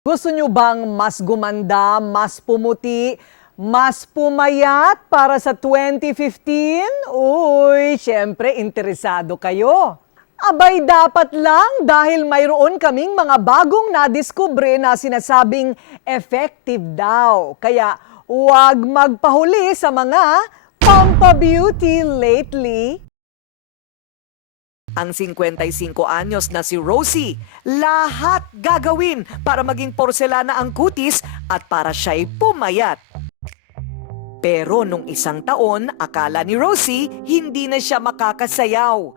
Gusto nyo bang mas gumanda, mas pumuti, mas pumayat para sa 2015? Uy, syempre interesado kayo. Abay dapat lang dahil mayroon kaming mga bagong nadiskubre na sinasabing effective daw. Kaya huwag magpahuli sa mga pampabeauty lately. Ang 55 anyos na si Rosie, lahat gagawin para maging porselana ang kutis at para siya'y pumayat. Pero nung isang taon, akala ni Rosie hindi na siya makakasayaw.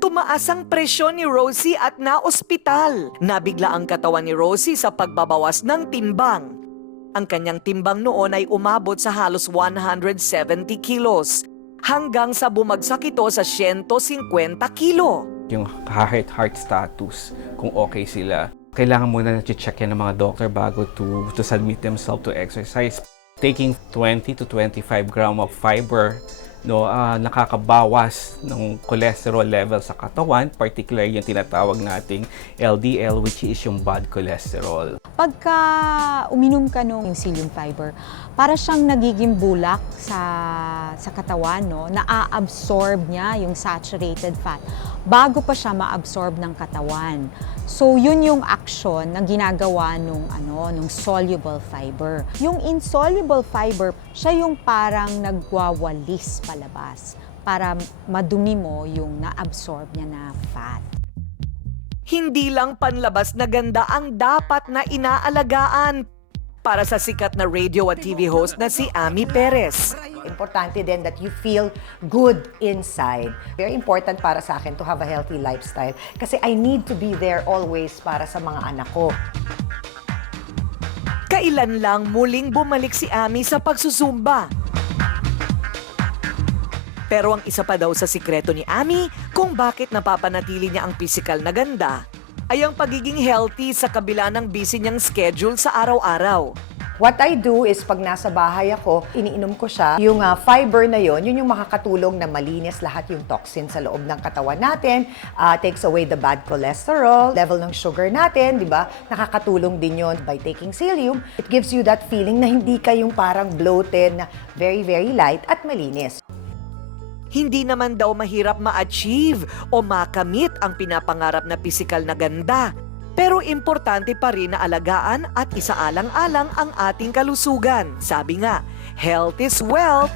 Tumaas ang presyon ni Rosie at naospital. Nabigla ang katawan ni Rosie sa pagbabawas ng timbang. Ang kanyang timbang noon ay umabot sa halos 170 kilos. Hanggang sa bumagsak ito sa 150 kilo. Yung heart status, kung okay sila. Kailangan muna na-check yan ng mga doctor bago to submit themselves to exercise. Taking 20 to 25 gram of fiber, nakakabawas ng cholesterol level sa katawan, particularly yung tinatawag nating LDL, which is yung bad cholesterol. Pagka uminom ka ng psyllium fiber, para siyang nagiging bulak sa katawan, no? Na-absorb niya yung saturated fat bago pa siya ma-absorb ng katawan. So yun yung action na ginagawa nung soluble fiber. Yung insoluble fiber, siya yung parang nagwawalis palabas para madumi mo yung na-absorb niya na fat. Hindi lang panlabas na ganda ang dapat na inaalagaan para sa sikat na radio at TV host na si Ami Perez. Importante din that you feel good inside. Very important para sa akin to have a healthy lifestyle kasi I need to be there always para sa mga anak ko. Kailan lang muling bumalik si Ami sa pagsusumba. Pero ang isa pa daw sa sikreto ni Ami kung bakit napapanatili niya ang pisikal na ganda ay ang pagiging healthy sa kabila ng busy niyang schedule sa araw-araw. What I do is pag nasa bahay ako, iniinom ko siya. Yung fiber na yun yung makakatulong na malinis lahat yung toxin sa loob ng katawan natin, takes away the bad cholesterol, level ng sugar natin, di ba? Nakakatulong din yun by taking psyllium. It gives you that feeling na hindi ka yung parang bloated na very, very light at malinis. Hindi naman daw mahirap ma-achieve o makamit ang pinapangarap na pisikal na ganda. Pero importante pa rin na alagaan at isaalang-alang ang ating kalusugan. Sabi nga, health is wealth.